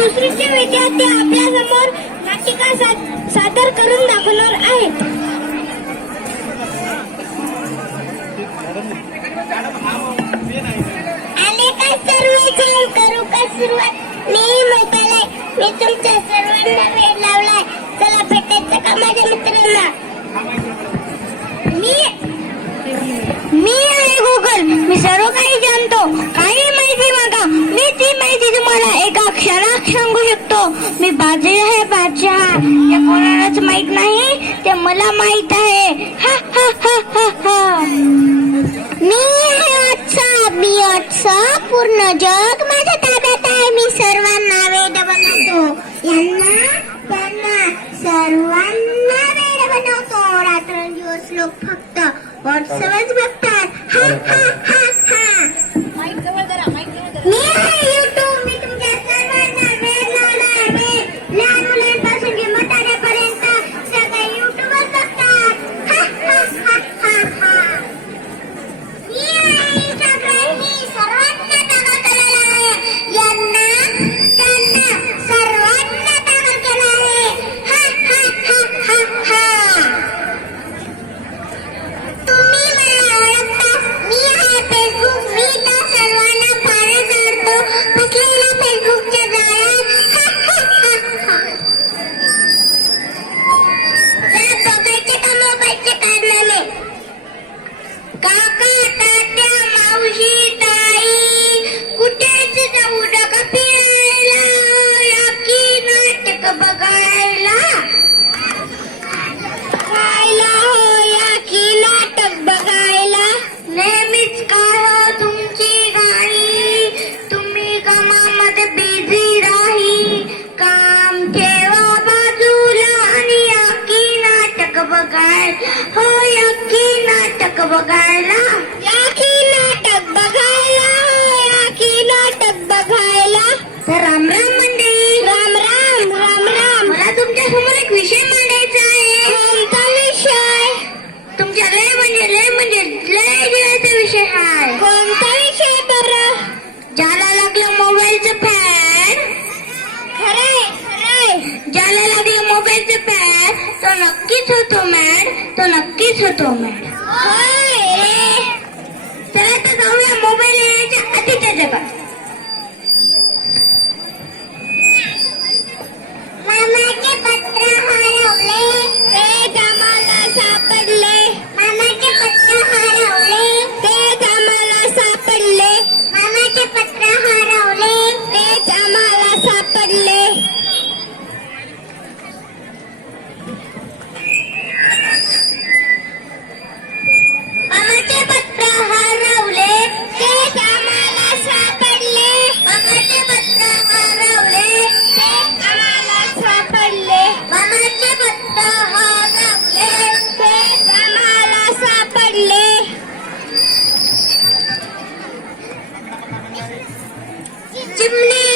दुसरीचे विद्यार्थी आपल्यासमोर नाटिका सा- सादर करून दाखवणार आहेत आले का करू का सुरुवात? मी मोबाईल आहे. मी तुमच्या सर्वांना वेळ लावलाय. चला भेटायचं का माझ्या मित्रांना? मी मी आहे गुगल. मी सर्व काही जाणतो काही माहिती मागा मी ती माहिती तुम्हाला एका क्षणात सांगू शकतो. मी बाजे आहे बादशाह ते कोणालाच माहीत नाही ते मला माहीत आहे. हा हा हा हा हा. मी आहे आजचा मी आजचा पूर्ण जग. माझ्या ताब्यात आहे मी सर्वांना वेद बनवतो. यांना त्यांना सर्वांना वेड बनवतो. रात्रंदिवस लोक फक्त व्हॉट्सअपच बघतात. हा हा हा. नाटक बघायला? या की नाटक बघायला नाटक बघायला. तर राम राम मंडळी. राम राम राम राम. मला तुमच्या समोर एक विषय मांडायचा आहे. कोणता विषय? तुमच्या लय म्हणजे लय म्हणजे लय जीवाचा विषय आहे कोणता विषय बरं? ज्याला लागलं मोबाईलचं फॅन खरंय खरंय. ज्याला लागलं मोबाईलचं फॅन तो नक्कीच होतो मॅड. तो नक्कीच होतो मॅड. দেখায় dimly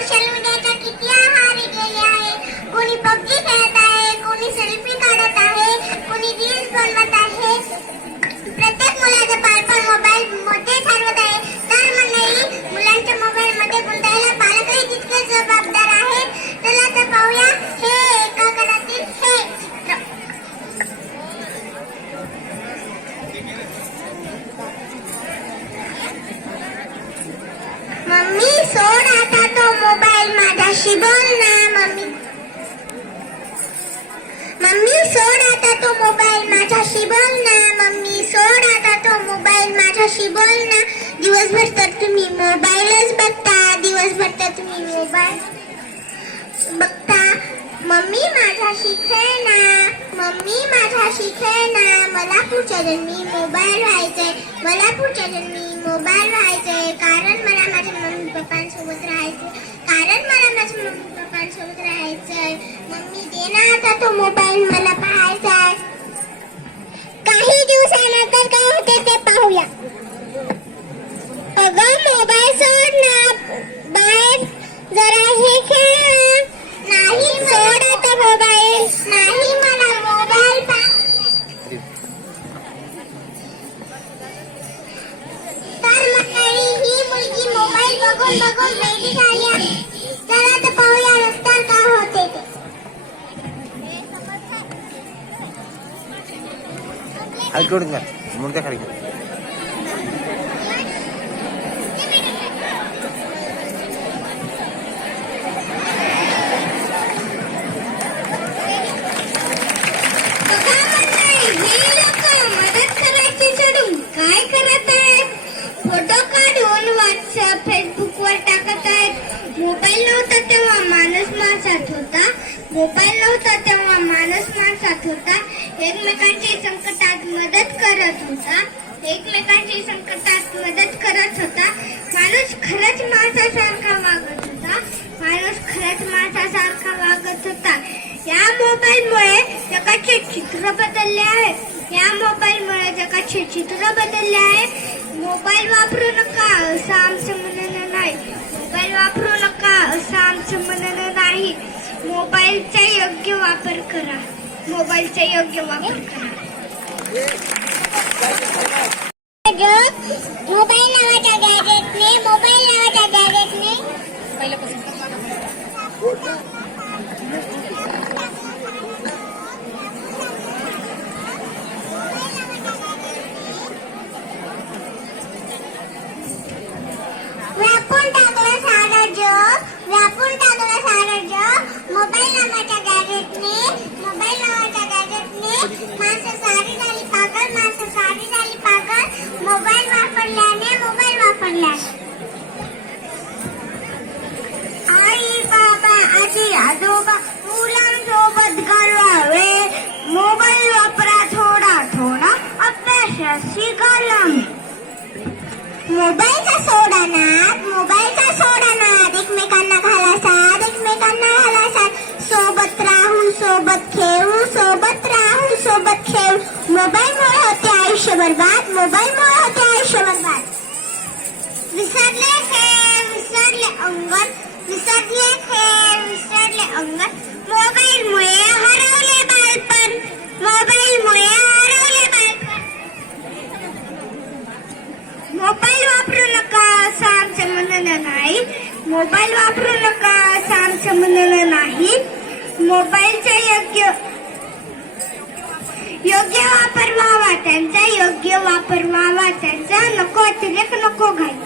सोशल मीडियाच्या किती आहारी गेले आहे? कोणी पबजी खेळत आहे कोणी सेल्फी काढत आहे कोणी रील्स बनवत आहे. प्रत्येक मुलाचं बालपण मोबाईल तो मोबाईल माझ्याशी बोल ना. मम्मी सोड आता तो मोबाईल माझ्याशी बोल ना. दिवसभर तर तुम्ही मोबाईलच बघता. दिवसभर तर तुम्ही मोबाईल बघता. मम्मी माझ्याशी खेळ ना. मम्मी माझ्याशी खेळ ना. मला पुढच्या जन्मी मोबाईल व्हायचंय मला पुढच्या जन्मी मोबाईल व्हायचंय कारण मला माझ्या मम्मी पप्पांसोबत राहायचंय. कारण मला माझ्या मम्मी पप्पांसोबत राहायचंय. मम्मी दे ना आता तो मोबाईल अगं मोबाईल सोड ना. बाहेर जरा हे खेळ नाही सोड आता मोबाईल नाही मला मोबाईल तर मंडळी ही मुलगी मोबाईल बघून बघून वेगळी झाली आहे. चला तर पाहूया नंतर काय होते ते. खाली कडून घ्या मुर्द्या खाली घ्या बघा मंडळी, हे लोकं मदत करायची सोडून काय करत आहेत फोटो काढून व्हॉट्सअप फेसबुक वर टाकत आहेत मोबाईल नव्हता तेव्हा माणूस माणसात होता मोबाईल नव्हता तेव्हा माणूस माणसात होता एकमेकांची संकटात मदत करत होता. एकमेकांची संकटात मदत करत होता. माणूस खरंच माणसासारखा वागत होता. माणूस खरंच माणसासारखा वागत होता. या मोबाईलमुळे जगाचे चित्र बदलले आहे. या मोबाईलमुळे जगाचे चित्र बदलले आहे. मोबाईल वापरू नका असं आमचं म्हणणं नाही. मोबाईल वापरू नका असं आमचं म्हणणं नाही. मोबाईलचा योग्य वापर करा. मोबाईलचा योग्य वापर मोबाईल नावाच्या गॅजेटने मोबाईल नावाच्या गॅजेटने व्यापून टाकलं सारं जग व्यापून टाकलं सारं जग मोबाईल नावाच्या गॅजेटने मोबाईल नावाच्या गॅजेटने माणसं सारी झाली पागल माणसं सारी झाली पागल. मोबाईल वापरल्याने मोबाईल वापरल्याने. आई बाबा आजी आजोबा मुलांसोबत घालवावे. मोबाईल वापरा थोडा थोडा अभ्यासात शिकायला मोबाईलचा सोडा ना मोबाईलचा सोडा मोबाईलमुळे होते आयुष्य बर्बाद विसरले खेळ विसरले अंगण विसरले खेळ विसरले अंगण. मोबाईलमुळे हरवले बालपण मोबाईलमुळे हरवले बालपण. मोबाईल वापरू नका असं आमचं म्हणणं नाही. मोबाईल वापरू नका असं आमचं म्हणणं नाही. मोबाईलचे योग्य योग्य वापर व्हावा त्यांचा योग्य वापर व्हावा त्यांचा नको अतिरेक नको घाल.